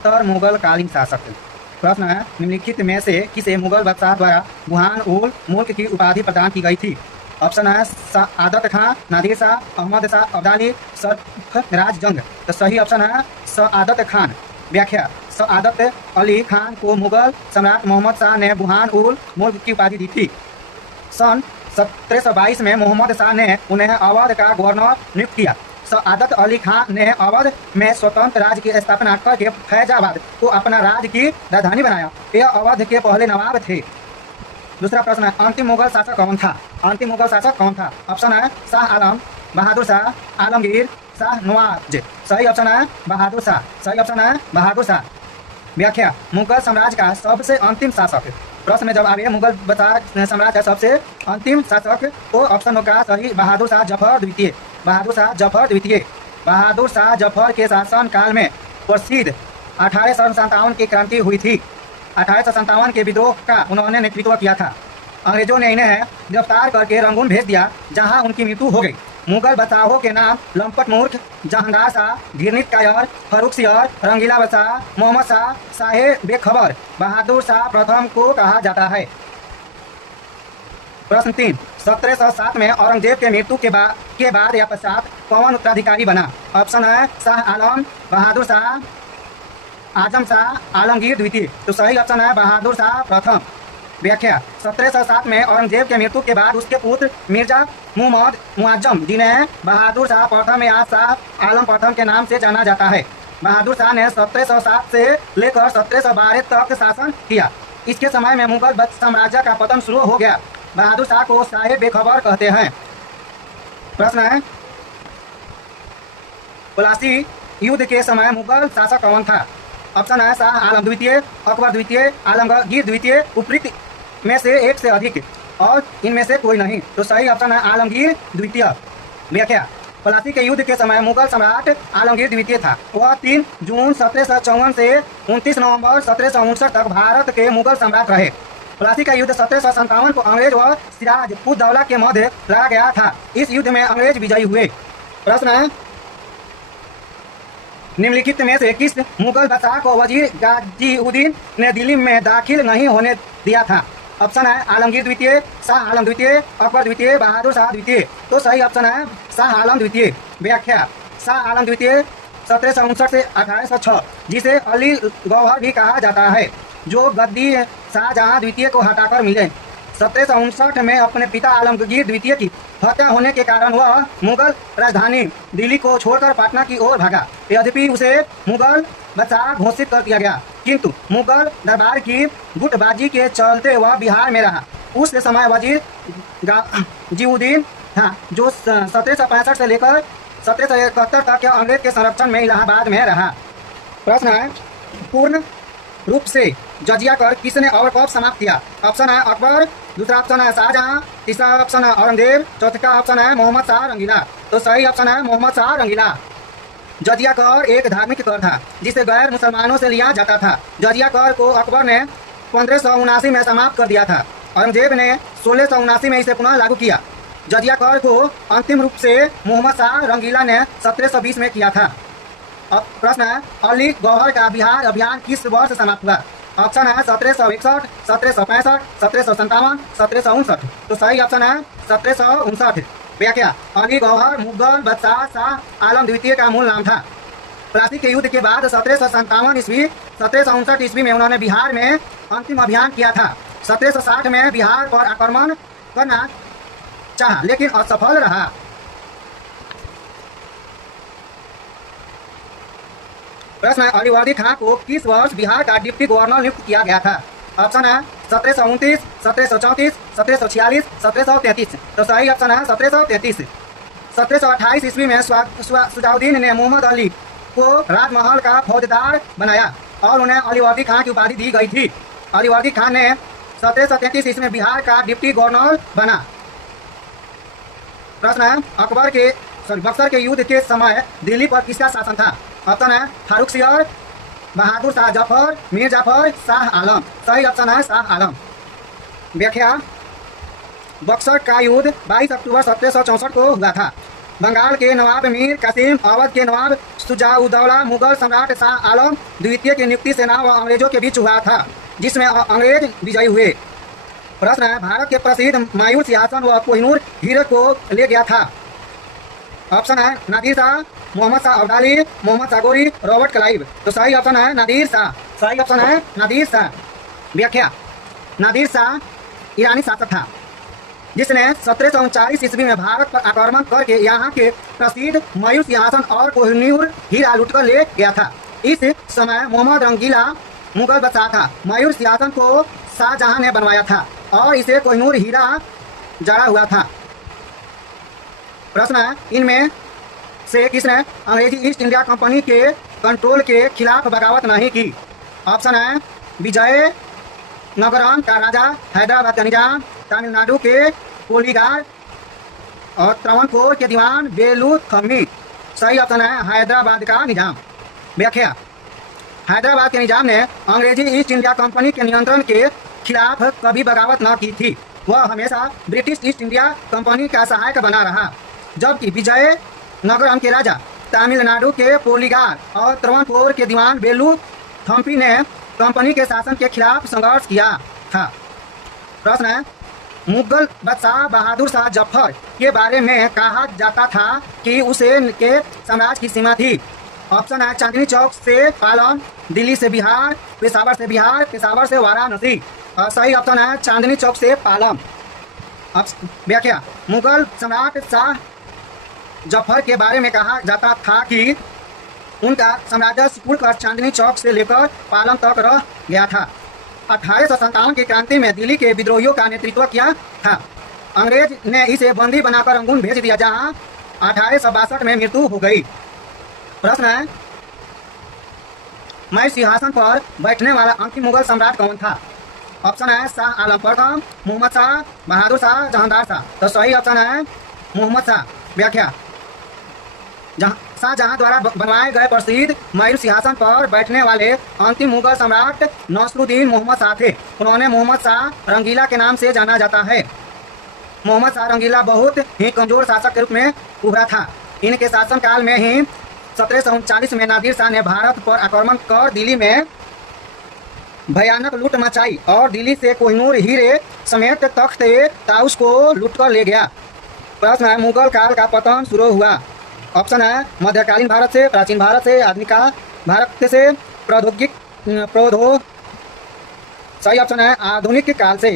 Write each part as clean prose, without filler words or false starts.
उत्तर मुगल कालीन शासक। प्रश्न है, निम्नलिखित में से किसे मुगल बादशाह द्वारा बुरहान उल मुल्क की उपाधि प्रदान की गई थी? ऑप्शन है आदत खां, नादिर शाह, अहमद शाह अब्दाली, सरफराज जंग। तो सही ऑप्शन है आदत खान। व्याख्या, आदत अली खान को मुगल सम्राट मोहम्मद शाह ने बुरहान उल मुल्क की उपाधि दी थी। सन 1722 में मोहम्मद शाह ने उन्हें अवध का गवर्नर नियुक्त किया। आदत अली खान ने अवध में स्वतंत्र राज्य की स्थापना करके फैजाबाद को अपना राज्य की राजधानी बनाया। यह अवध के पहले नवाब थे। दूसरा प्रश्न है, अंतिम मुगल शासक कौन था? अंतिम मुगल शासक कौन था? ऑप्शन है शाह आलम, बहादुर शाह, आलमगीर, शाह नवाज। सही ऑप्शन है बहादुर शाह। सही ऑप्शन है बहादुर शाह। व्याख्या, मुगल साम्राज्य का सबसे अंतिम शासक। प्रश्न में जब आगे मुगल साम्राज्य का सबसे अंतिम शासक तो ऑप्शन होगा सही बहादुर शाह जफर द्वितीय। बहादुर शाह जफर द्वितीय। बहादुर शाह जफर के शासन काल में प्रसिद्ध 1857 की क्रांति हुई थी। 1857 के विद्रोह का उन्होंने नेतृत्व किया था। अंग्रेजों ने इन्हें गिरफ्तार करके रंगून भेज दिया, जहां उनकी मृत्यु हो गई। मुगल बादशाहों के नाम लंपट मूर्ख, जहांगीर शाह, घृणित कायर, फर्रुख सियर, रंगीला बादशाह, मोहम्मद शाह, शाहे बेखबर, बहादुर शाह प्रथम को कहा जाता है। प्रश्न 3, 1707 में औरंगजेब के मृत्यु के बाद या पश्चात कौन उत्तराधिकारी बना? ऑप्शन है शाह आलम, बहादुर शाह, आजम शाह, आलमगीर द्वितीय। तो सही ऑप्शन है बहादुर शाह प्रथम। व्याख्या, 1707 में औरंगजेब के मृत्यु के बाद उसके पुत्र मिर्जा मुहम्मद मुआज्जम, जिन्हें बहादुर शाह प्रथम या शाह आलम प्रथम के नाम से जाना जाता है। बहादुर शाह ने 1707 से लेकर 1712 तक शासन किया। इसके समय में मुगल साम्राज्य का पतन शुरू हो गया। बहादुर शाह को शाहे बेखबर कहते हैं। प्रश्न है, प्लासी युद्ध के समय मुगल शासक कौन था? ऑप्शन है शाह आलम द्वितीय, अकबर द्वितीय, आलमगीर द्वितीय, उपरोक्त में से एक से अधिक और इनमें से कोई नहीं। तो सही ऑप्शन है आलमगीर द्वितीय। व्याख्या, प्लासी के युद्ध के समय मुगल सम्राट आलमगीर द्वितीय था। वह 3 जून 1754 से 29 नवंबर 1759 तक भारत के मुगल सम्राट रहे। प्लासी का युद्ध 1757 को अंग्रेज व सिराज उद दौला के मध्य लड़ा गया था। इस युद्ध में अंग्रेज विजयी हुए। प्रश्न है, निम्नलिखित में से किस मुगल बादशाह को वजीर गाजीउद्दीन ने दिल्ली में दाखिल नहीं होने दिया था? ऑप्शन है आलमगीर द्वितीय, शाह आलम द्वितीय, अकबर द्वितीय, बहादुर शाह द्वितीय। तो सही ऑप्शन है शाह आलम द्वितीय। व्याख्या, शाह आलम द्वितीय 1759 से 1806, जिसे अली गौहर भी कहा जाता है, जो गद्दी शाहजहां द्वितीय को हटाकर मिले। 1759 में अपने पिता आलमगीर द्वितीय की हत्या होने के कारण वह मुगल राजधानी दिल्ली को छोड़कर पटना की ओर भागा। यद्यपि उसे मुगल बादशाह घोषित कर दिया गया, किंतु मुगल दरबार की गुटबाजी के चलते वह बिहार में रहा। उस समय वजीर गाजीउद्दीन था, जो 1765 से लेकर 1771 तक अंग्रेज के संरक्षण में इलाहाबाद में रहा। प्रश्न है, पूर्ण रूप से जजिया कर किसने और कब समाप्त किया? ऑप्शन है अकबर, दूसरा ऑप्शन है शाहजहां, तीसरा ऑप्शन है औरंगजेब, चौथा ऑप्शन है मोहम्मद शाह रंगीला। तो सही ऑप्शन है मोहम्मद शाह रंगीला। जजिया कर एक धार्मिक कर था, जिसे गैर मुसलमानों से लिया जाता था। जजिया कर को अकबर ने 1579 में समाप्त कर दिया था। औरंगजेब ने 1679 में इसे पुनः लागू किया। जजिया कर को अंतिम रूप से मोहम्मद शाह रंगीला ने 1720 में किया था। अब प्रश्न है, अली गौहर का बिहार अभियान किस वर्ष समाप्त हुआ? ऑप्शन है 1761, 1765, 1757, 1759। तो सही ऑप्शन है 1759। व्याख्या, अली गौहर मुगल बादशाह शाह आलम द्वितीय का मूल नाम था। प्लासी के युद्ध के बाद 1757 ईस्वी 1759 ईस्वी में उन्होंने बिहार में अंतिम अभियान किया था। 1760 में बिहार पर आक्रमण करना चाहा, लेकिन असफल रहा। प्रश्न है, अलीवर्दी खां को किस वर्ष बिहार का डिप्टी गवर्नर नियुक्त किया गया था? ऑप्शन है 1729, 1734, 1746, 1733। तो सही ऑप्शन है 1733। 1728 ईस्वी में सुजाउद्दीन ने मोहम्मद अली को राजमहल का फौजदार बनाया और उन्हें अलीवर्दी खां की उपाधि दी गई थी। अलीवर्दी खां ने 1733 ईस्वी में बिहार का डिप्टी गवर्नर बना। प्रश्न है, बक्सर के युद्ध के समय दिल्ली पर किसका शासन था? ऑप्शन है फारूक सियर, बहादुर शाह जफर, मीर जाफर, शाह आलम। सही ऑप्शन है शाह आलम। व्याख्या, बक्सर का युद्ध 22 अक्टूबर 1764 को हुआ था। बंगाल के नवाब मीर कासिम, अवध के नवाब शुजाउद्दौला, मुगल सम्राट शाह आलम द्वितीय की नियुक्ति सेना व अंग्रेजों के बीच हुआ था, जिसमें अंग्रेज विजयी हुए। प्रश्न है, भारत के प्रसिद्ध मायूर सिंहासन व कोहिनूर हीरे को ले गया था। ऑप्शन है नादिर शाह, मोहम्मद शाह अब्दाली, मोहम्मद सागोरी, रॉबर्ट क्लाइव। तो सही ऑप्शन है नादिर शाह। सही ऑप्शन है नादिर शाह। व्याख्या, नादिर शाह ईरानी शासक था जिसने 1739 ईस्वी में भारत पर आक्रमण करके यहाँ के प्रसिद्ध मयूर सिंहासन और कोहिनूर हीरा लूटकर ले गया था। इस समय मोहम्मद रंगीला मुगल बादशाह था। मयूर सिंहासन को शाहजहां ने बनवाया था और इसे कोहिनूर हीरा जड़ा हुआ था। प्रश्न है, इनमें से किसने अंग्रेजी ईस्ट इंडिया कंपनी के कंट्रोल के खिलाफ बगावत नहीं की? ऑप्शन है विजय नगरन का राजा, हैदराबाद का निजाम, तमिलनाडु के कोलीगार और त्रावणकोर के दीवान बेलूथम्मी। सही ऑप्शन है हैदराबाद का निजाम। व्याख्या, हैदराबाद के निजाम ने अंग्रेजी ईस्ट इंडिया कंपनी के नियंत्रण के खिलाफ कभी बगावत न की थी। वह हमेशा ब्रिटिश ईस्ट इंडिया कंपनी का सहायक बना रहा, जबकि विजय नगरम के राजा, तमिलनाडु के पोलीगार और त्रावणकोर के दीवान बेलूथम्मी ने कंपनी के शासन के खिलाफ संघर्ष किया था। प्रश्न है, मुगल बादशाह बहादुर शाह जफर के बारे में कहा जाता था कि उसे के साम्राज्य की सीमा थी। ऑप्शन है चांदनी चौक से पालम, दिल्ली से बिहार, पेशावर से बिहार, पेशावर से वाराणसी। और सही ऑप्शन है चांदनी चौक से पालम। व्याख्या, मुगल सम्राट शाह जफर के बारे में कहा जाता था कि उनका साम्राज्य पूर्णकर चांदनी चौक से लेकर पालम तक रह गया था। 1857 की क्रांति में दिल्ली के विद्रोहियों का नेतृत्व किया था। अंग्रेज ने इसे बंदी बनाकर रंगून भेज दिया, जहां 1862 में मृत्यु हो गई। प्रश्न है, मैं सिंहासन पर बैठने वाला अंतिम मुगल सम्राट कौन था? ऑप्शन है शाह आलम प्रथम, मोहम्मद शाह, बहादुर शाह, जहांदार शाह। तो सही ऑप्शन है मोहम्मद शाह। व्याख्या, शाहजहां द्वारा बनवाए गए प्रसिद्ध मयूर सिंहासन पर बैठने वाले अंतिम मुगल सम्राट नसरुद्दीन मोहम्मद शाह थे। उन्होंने मोहम्मद शाह रंगीला के नाम से जाना जाता है। मोहम्मद शाह रंगीला बहुत ही कमजोर शासक के रूप में उभरा था। इनके शासनकाल में ही 1739 में नादिर शाह ने भारत पर आक्रमण कर दिल्ली में भयानक लूट मचाई और दिल्ली से कोहिनूर हीरे समेत तख्त ताउस को लूटकर ले गया। प्रश्न है, मुगल काल का पतन शुरू हुआ। ऑप्शन है मध्यकालीन भारत से, प्राचीन भारत से, आधुनिक भारत से, प्रौद्योगिक सही ऑप्शन है आधुनिक काल से।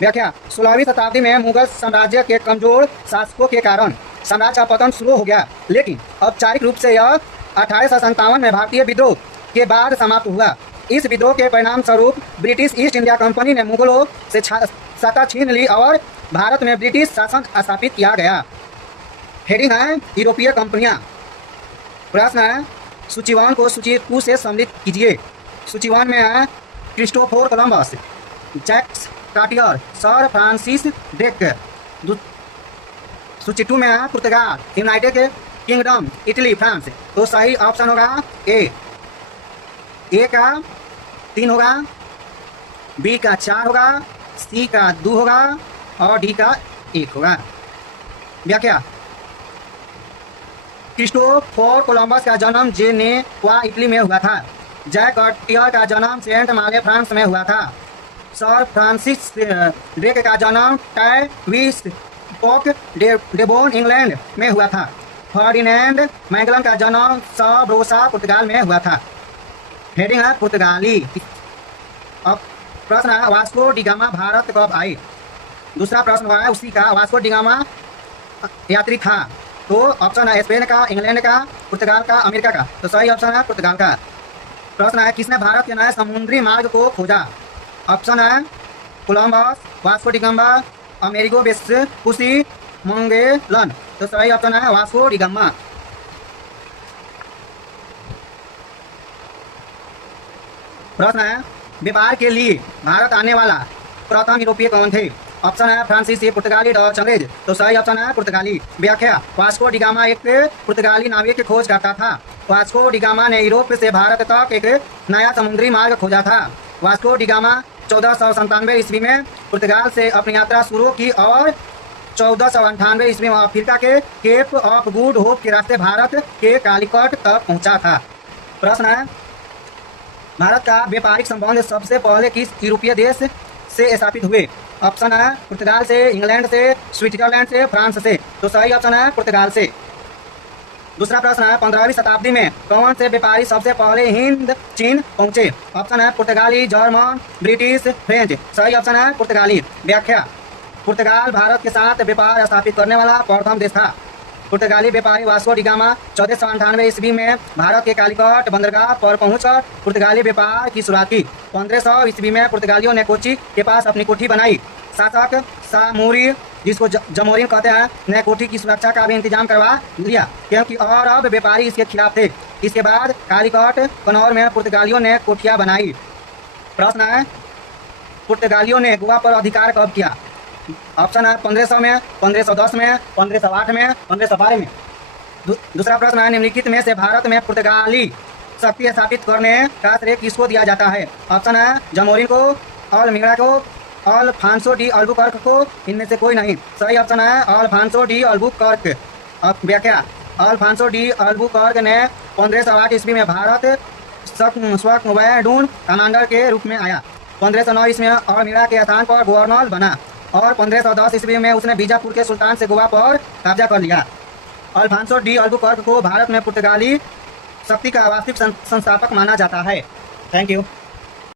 व्याख्या, 16वीं शताब्दी में मुगल साम्राज्य के कमजोर शासकों के कारण साम्राज्य का पतन शुरू हो गया, लेकिन औपचारिक रूप से यह 1857 में भारतीय विद्रोह के बाद समाप्त हुआ। इस विद्रोह के परिणाम स्वरूप ब्रिटिश ईस्ट इंडिया कंपनी ने मुगलों से सत्ता छीन ली और भारत में ब्रिटिश शासन स्थापित किया गया। हेडिंग है यूरोपीय कंपनियां। प्रश्न है, सूची 1 को सूची 2 से सम्मिलित कीजिए। सूची 1 में है Christopher Columbus, Jacques Cartier, sir Francis Drake. सूची 2 में है Portugal, United Kingdom, Italy, France. तो सही ऑप्शन होगा ए का 3 होगा, बी का 4 होगा, सी का 2 होगा और डी का 1 होगा। व्याख्या, क्रिस्टोफर कोलंबस का जन्म जेनेवा इटली में हुआ था। जैक कार्टियर का जन्म सेंट माले फ्रांस में हुआ था। सर फ्रांसिस ड्रेक का जन्म टैविस पोक डेबोन इंग्लैंड में हुआ था। फर्डिनेंड मैगलन का जन्म सबरोसा पुर्तगाल में हुआ था। हेडिंग है पुर्तगाली। अब प्रश्न है, वास्को डी गामा भारत कब आई? दूसरा प्रश्न है उसी का, वास्को डी गामा यात्री था। तो ऑप्शन है स्पेन का, इंग्लैंड का, पुर्तगाल का, अमेरिका का। तो सही ऑप्शन है पुर्तगाल का। प्रश्न है, किसने भारत के नए समुद्री मार्ग को खोजा? ऑप्शन है Columbus, Vasco da Gama, Amerigo Vespucci, Magellan. तो सही ऑप्शन है वास्को डी गामा। प्रश्न है, व्यापार के लिए भारत आने वाला प्रथम यूरोपीय कौन थे? ऑप्शन है फ्रांसीसी, पुर्तगाली, डच, अंग्रेज। तो सही ऑप्शन है पुर्तगाली। व्याख्या, वास्को डी गामा एक पुर्तगाली नाविक की खोज करता था। वास्को डी गामा ने यूरोप से भारत तक एक नया समुद्री मार्ग खोजा था। वास्को डी गामा 1497 ईस्वी में पुर्तगाल से अपनी यात्रा शुरू की और 1498 ईस्वी में अफ्रीका के केप ऑफ गुड होप के रास्ते भारत के कालीकट तक पहुंचा था। प्रश्न है, भारत का व्यापारिक संबंध सबसे पहले किस यूरोपीय देश से स्थापित हुए? ऑप्शन है पुर्तगाल से, इंग्लैंड से, स्विट्जरलैंड से, फ्रांस से। तो सही ऑप्शन है पुर्तगाल से। दूसरा प्रश्न है, 15वीं शताब्दी में कौन से व्यापारी सबसे पहले हिंद चीन पहुंचे? ऑप्शन है पुर्तगाली, जर्मन, ब्रिटिश, फ्रेंच। सही ऑप्शन है पुर्तगाली। व्याख्या, पुर्तगाल भारत के साथ व्यापार स्थापित करने वाला प्रथम देश था। पुर्तगाली व्यापारी वास्को डी गामा 1498 ईस्वी में भारत के कालीकट बंदरगाह पर पहुंचकर पुर्तगाली व्यापार की शुरुआत की। 1500 ईस्वी में पुर्तगालियों ने कोची के पास अपनी कोठी बनाई। शासक सामूरी, जिसको जमोरिन कहते हैं, ने कोठी की सुरक्षा का भी इंतजाम करवा लिया, क्योंकि और अब व्यापारी इसके खिलाफ थे। इसके बाद कालीकट कनौर में पुर्तगालियों ने कोठियां बनाई। प्रश्न है, पुर्तगालियों ने गोवा पर अधिकार कब किया? ऑप्शन है 1500 में, 1510 में, 1508 में, 1512 में। दूसरा प्रश्न है, निम्नलिखित में से भारत में पुर्तगाली शक्ति स्थापित करने का श्रेय किसको दिया जाता है? ऑप्शन है जमोरिन को, अल्मीरा को, अल्फांसो डी अल्बुकर्क को, इनमें से कोई नहीं। सही ऑप्शन है अल्फांसो डी अल्बुकर्क। व्याख्या, अल्फांसो डी अल्बुकर्क ने 1508 ईस्वी में भारत स्वैडून कमांडर के रूप में आया। 1509 ईस्वी में अल्मीरा के स्थान पर गवर्नर बना और 1510 ईस्वी में उसने बीजापुर के सुल्तान से गोवा पर कब्जा कर लिया। अल्फांसो डी अल्बुकर्क को भारत में पुर्तगाली शक्ति का वास्तविक संस्थापक माना जाता है। Thank you.